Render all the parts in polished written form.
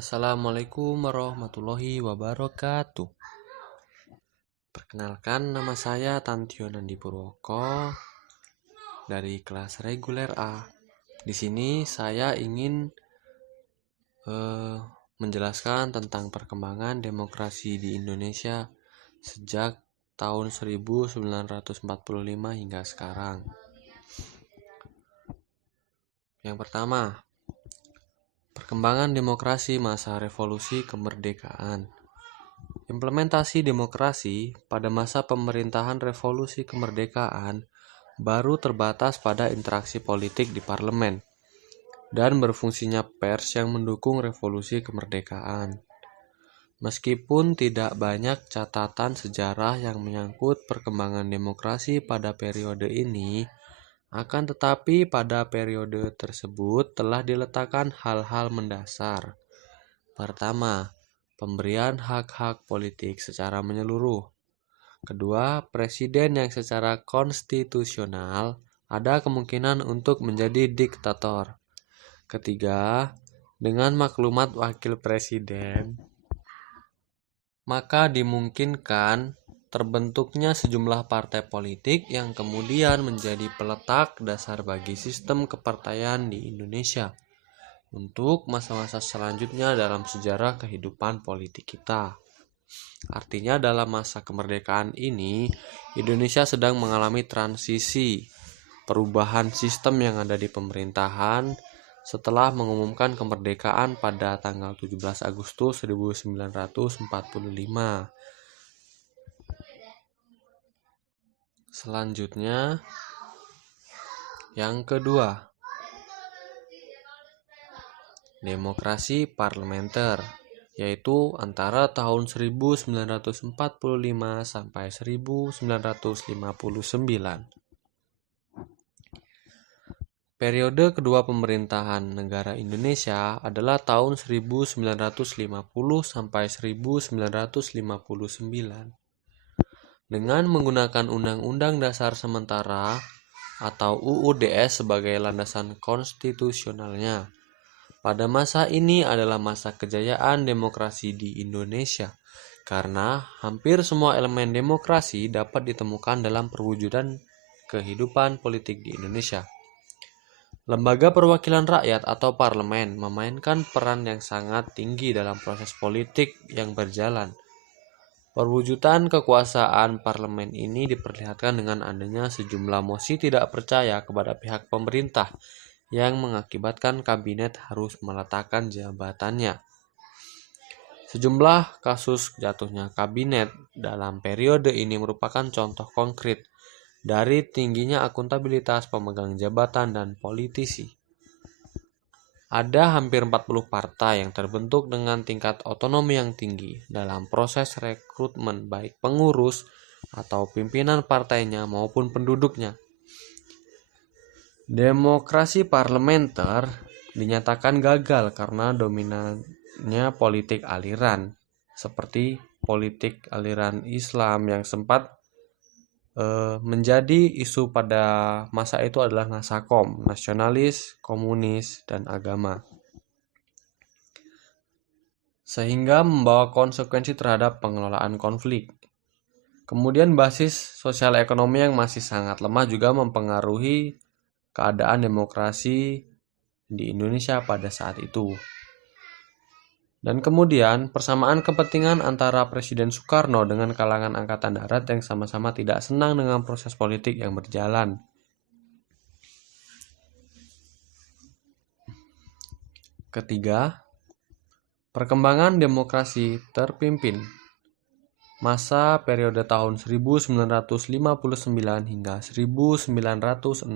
Assalamualaikum warahmatullahi wabarakatuh. Perkenalkan, nama saya Tantio Nandi Purwoko dari kelas reguler A. Di sini saya ingin menjelaskan tentang perkembangan demokrasi di Indonesia sejak tahun 1945 hingga sekarang. Yang pertama, perkembangan demokrasi masa revolusi kemerdekaan. Implementasi demokrasi pada masa pemerintahan revolusi kemerdekaan baru terbatas pada interaksi politik di parlemen dan berfungsinya pers yang mendukung revolusi kemerdekaan. Meskipun tidak banyak catatan sejarah yang menyangkut perkembangan demokrasi pada periode ini, akan tetapi pada periode tersebut telah diletakkan hal-hal mendasar. Pertama, pemberian hak-hak politik secara menyeluruh. Kedua, presiden yang secara konstitusional ada kemungkinan untuk menjadi diktator. Ketiga, dengan maklumat wakil presiden, maka dimungkinkan terbentuknya sejumlah partai politik yang kemudian menjadi peletak dasar bagi sistem kepartaian di Indonesia untuk masa-masa selanjutnya dalam sejarah kehidupan politik kita. Artinya dalam masa kemerdekaan ini, Indonesia sedang mengalami transisi perubahan sistem yang ada di pemerintahan setelah mengumumkan kemerdekaan pada tanggal 17 Agustus 1945. Selanjutnya, yang kedua, demokrasi parlementer, yaitu antara tahun 1945 sampai 1959. Periode kedua pemerintahan negara Indonesia adalah tahun 1950 sampai 1959. Dengan menggunakan Undang-Undang Dasar Sementara atau UUDS sebagai landasan konstitusionalnya. Pada masa ini adalah masa kejayaan demokrasi di Indonesia, karena hampir semua elemen demokrasi dapat ditemukan dalam perwujudan kehidupan politik di Indonesia. Lembaga perwakilan rakyat atau parlemen memainkan peran yang sangat tinggi dalam proses politik yang berjalan. Perwujudan kekuasaan parlemen ini diperlihatkan dengan adanya sejumlah mosi tidak percaya kepada pihak pemerintah yang mengakibatkan kabinet harus meletakkan jabatannya. Sejumlah kasus jatuhnya kabinet dalam periode ini merupakan contoh konkret dari tingginya akuntabilitas pemegang jabatan dan politisi. Ada hampir 40 partai yang terbentuk dengan tingkat otonomi yang tinggi dalam proses rekrutmen baik pengurus atau pimpinan partainya maupun penduduknya. Demokrasi parlementer dinyatakan gagal karena dominannya politik aliran, seperti politik aliran Islam yang sempat menjadi isu pada masa itu adalah Nasakom, nasionalis, komunis, dan agama. Sehingga membawa konsekuensi terhadap pengelolaan konflik. Kemudian basis sosial ekonomi yang masih sangat lemah juga mempengaruhi keadaan demokrasi di Indonesia pada saat itu. Dan kemudian persamaan kepentingan antara Presiden Soekarno dengan kalangan Angkatan Darat yang sama-sama tidak senang dengan proses politik yang berjalan. Ketiga, perkembangan demokrasi terpimpin. Masa periode tahun 1959 hingga 1965.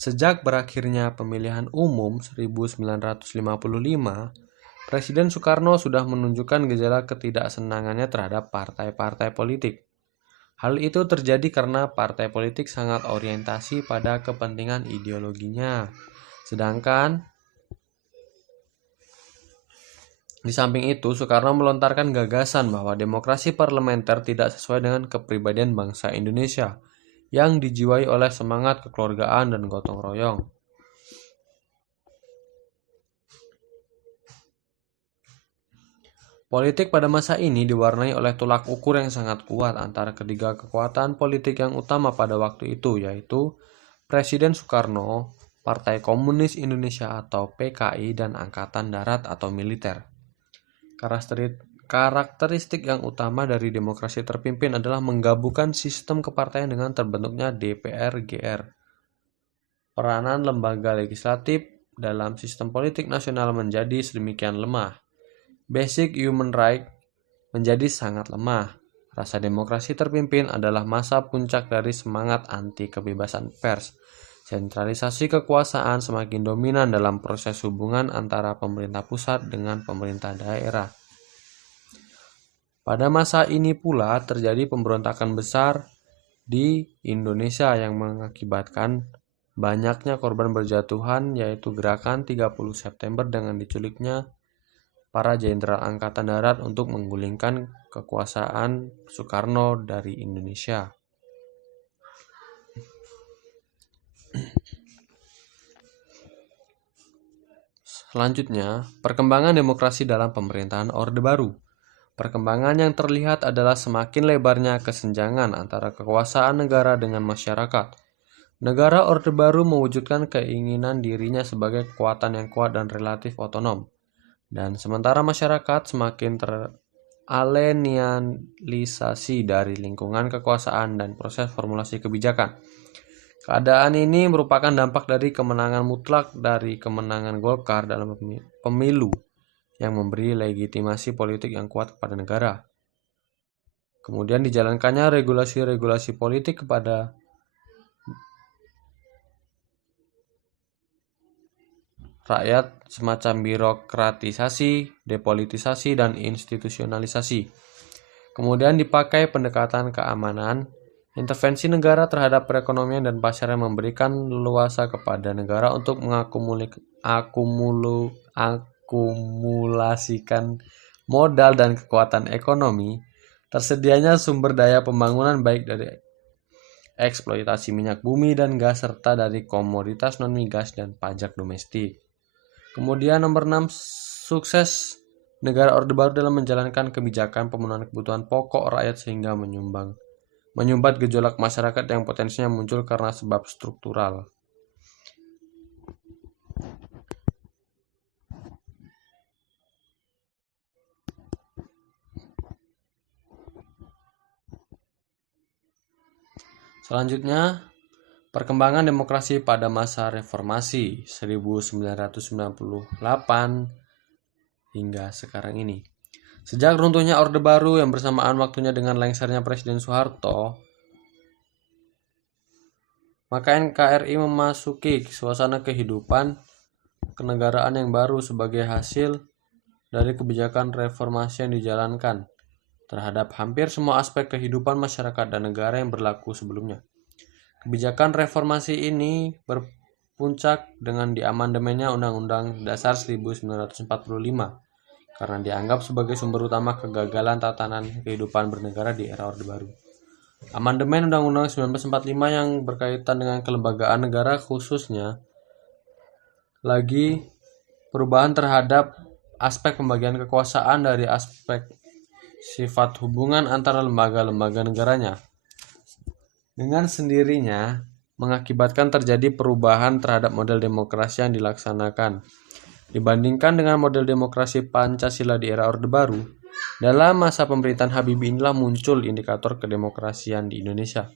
Sejak berakhirnya pemilihan umum 1955, Presiden Soekarno sudah menunjukkan gejala ketidaksenangannya terhadap partai-partai politik. Hal itu terjadi karena partai politik sangat orientasi pada kepentingan ideologinya. Sedangkan di samping itu, Soekarno melontarkan gagasan bahwa demokrasi parlementer tidak sesuai dengan kepribadian bangsa Indonesia yang dijiwai oleh semangat kekeluargaan dan gotong royong. Politik pada masa ini diwarnai oleh tolak ukur yang sangat kuat antara ketiga kekuatan politik yang utama pada waktu itu, yaitu Presiden Soekarno, Partai Komunis Indonesia atau PKI, dan Angkatan Darat atau militer. Karakteristik yang utama dari demokrasi terpimpin adalah menggabungkan sistem kepartaian dengan terbentuknya DPR-GR. Peranan lembaga legislatif dalam sistem politik nasional menjadi sedemikian lemah. Basic human right menjadi sangat lemah. Rasa demokrasi terpimpin adalah masa puncak dari semangat anti kebebasan pers. Sentralisasi kekuasaan semakin dominan dalam proses hubungan antara pemerintah pusat dengan pemerintah daerah. Pada masa ini pula terjadi pemberontakan besar di Indonesia yang mengakibatkan banyaknya korban berjatuhan, yaitu gerakan 30 September dengan diculiknya para jenderal Angkatan Darat untuk menggulingkan kekuasaan Soekarno dari Indonesia. Selanjutnya, perkembangan demokrasi dalam pemerintahan Orde Baru. Perkembangan yang terlihat adalah semakin lebarnya kesenjangan antara kekuasaan negara dengan masyarakat. Negara Orde Baru mewujudkan keinginan dirinya sebagai kekuatan yang kuat dan relatif otonom. Dan sementara masyarakat semakin teralienalisasi dari lingkungan kekuasaan dan proses formulasi kebijakan. Keadaan ini merupakan dampak dari kemenangan mutlak dari kemenangan Golkar dalam pemilu yang memberi legitimasi politik yang kuat kepada negara. Kemudian dijalankannya regulasi-regulasi politik kepada rakyat semacam birokratisasi, depolitisasi, dan institusionalisasi. Kemudian dipakai pendekatan keamanan, intervensi negara terhadap perekonomian dan pasar yang memberikan leluasa kepada negara untuk mengakumulasikan modal dan kekuatan ekonomi. Tersedianya sumber daya pembangunan baik dari eksploitasi minyak bumi dan gas serta dari komoditas non-migas dan pajak domestik. Kemudian nomor 6, sukses negara Orde Baru dalam menjalankan kebijakan pemenuhan kebutuhan pokok rakyat sehingga menyumbat gejolak masyarakat yang potensinya muncul karena sebab struktural. Selanjutnya, perkembangan demokrasi pada masa reformasi 1998 hingga sekarang ini. Sejak runtuhnya Orde Baru yang bersamaan waktunya dengan lengsernya Presiden Soeharto, maka NKRI memasuki suasana kehidupan kenegaraan yang baru sebagai hasil dari kebijakan reformasi yang dijalankan terhadap hampir semua aspek kehidupan masyarakat dan negara yang berlaku sebelumnya. Kebijakan reformasi ini berpuncak dengan diamandemennya Undang-Undang Dasar 1945 karena dianggap sebagai sumber utama kegagalan tatanan kehidupan bernegara di era Orde Baru. Amandemen Undang-Undang 1945 yang berkaitan dengan kelembagaan negara khususnya lagi perubahan terhadap aspek pembagian kekuasaan dari aspek sifat hubungan antara lembaga-lembaga negaranya. Dengan sendirinya mengakibatkan terjadi perubahan terhadap model demokrasi yang dilaksanakan. Dibandingkan dengan model demokrasi Pancasila di era Orde Baru, dalam masa pemerintahan Habibie inilah muncul indikator kedemokrasian di Indonesia.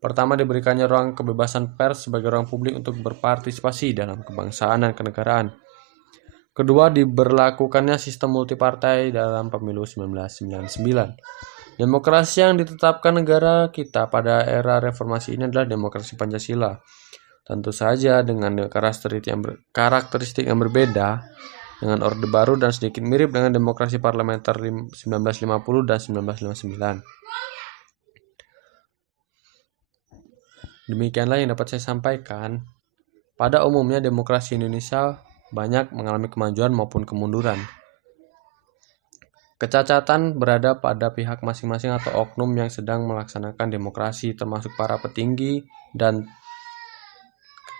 Pertama, diberikannya ruang kebebasan pers sebagai ruang publik untuk berpartisipasi dalam kebangsaan dan kenegaraan. Kedua, diberlakukannya sistem multipartai dalam pemilu 1999. Demokrasi yang ditetapkan negara kita pada era reformasi ini adalah demokrasi Pancasila. Tentu saja dengan karakteristik yang berbeda dengan Orde Baru dan sedikit mirip dengan demokrasi parlementer 1950 dan 1959. Demikianlah yang dapat saya sampaikan. Pada umumnya demokrasi Indonesia banyak mengalami kemajuan maupun kemunduran. Kecacatan berada pada pihak masing-masing atau oknum yang sedang melaksanakan demokrasi, termasuk para petinggi dan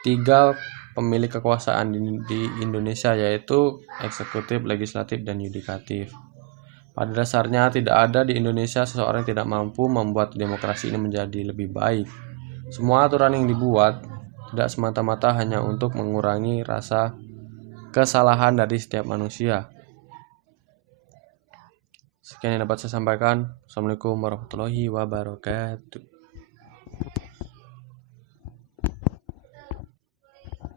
ketiga pemilik kekuasaan di Indonesia, yaitu eksekutif, legislatif, dan yudikatif. Pada dasarnya tidak ada di Indonesia seseorang yang tidak mampu membuat demokrasi ini menjadi lebih baik. Semua aturan yang dibuat tidak semata-mata hanya untuk mengurangi rasa kesalahan dari setiap manusia. Sekian yang dapat saya sampaikan. Assalamualaikum warahmatullahi wabarakatuh.